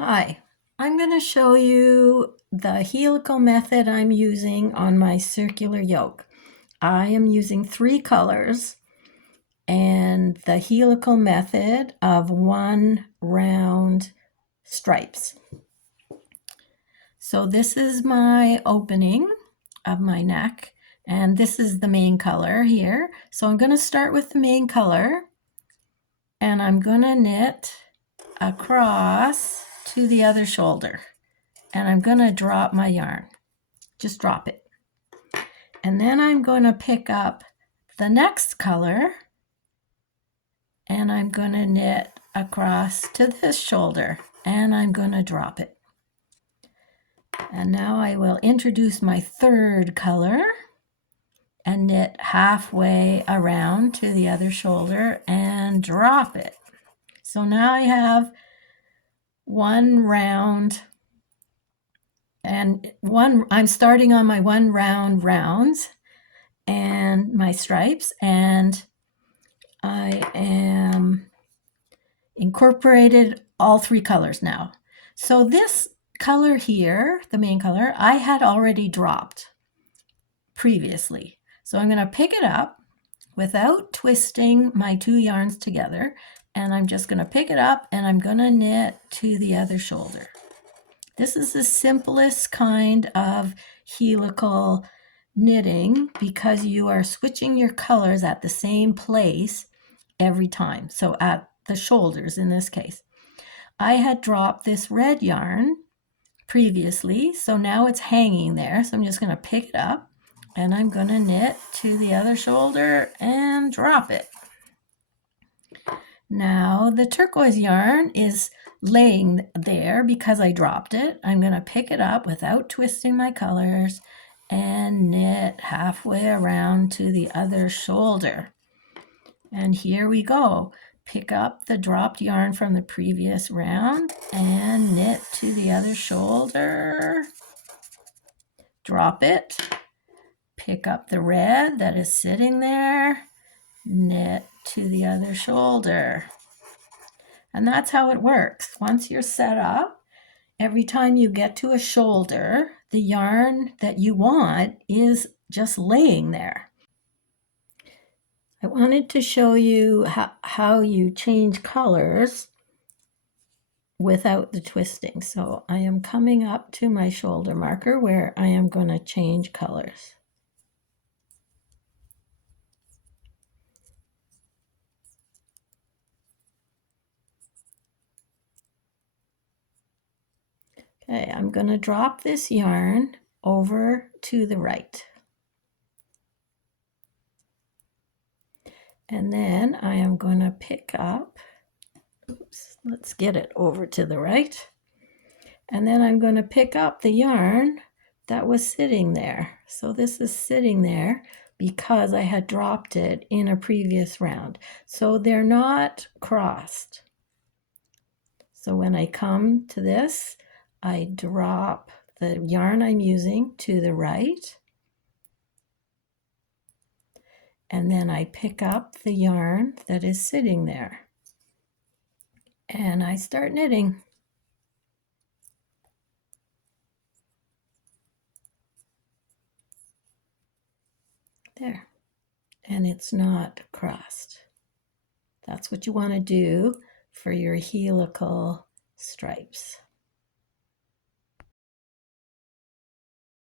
Hi, I'm going to show you the helical method I'm using on my circular yoke. I am using 3 colors and the helical method of 1 round stripes. So this is my opening of my neck, and this is the main color here. So I'm going to start with the main color, and I'm going to knit across to the other shoulder. And I'm going to drop my yarn. Just drop it. And then I'm going to pick up the next color and I'm going to knit across to this shoulder and I'm going to drop it. And now I will introduce my third color and knit halfway around to the other shoulder and drop it. So now I have 1 round. And I'm starting on my 1 round rounds and my stripes, and I am incorporated all 3 colors now. So this color here, the main color, I had already dropped previously. So I'm going to pick it up without twisting my 2 yarns together, and I'm just going to pick it up and I'm going to knit to the other shoulder. This is the simplest kind of helical knitting because you are switching your colors at the same place every time. So at the shoulders in this case. I had dropped this red yarn previously, so now it's hanging there. So I'm just going to pick it up and I'm going to knit to the other shoulder and drop it. Now the turquoise yarn is laying there because I dropped it. I'm going to pick it up without twisting my colors and knit halfway around to the other shoulder. And here we go. Pick up the dropped yarn from the previous round and knit to the other shoulder. Drop it. Pick up the red that is sitting there. Knit to the other shoulder. And that's how it works. Once you're set up, every time you get to a shoulder, the yarn that you want is just laying there. I wanted to show you how you change colors without the twisting. So I am coming up to my shoulder marker where I am going to change colors. Okay, I'm going to drop this yarn over to the right. And then I am going to pick up, let's get it over to the right. And then I'm going to pick up the yarn that was sitting there. So this is sitting there because I had dropped it in a previous round. So they're not crossed. So when I come to this, I drop the yarn I'm using to the right. And then I pick up the yarn that is sitting there. And I start knitting. There. And it's not crossed. That's what you want to do for your helical stripes.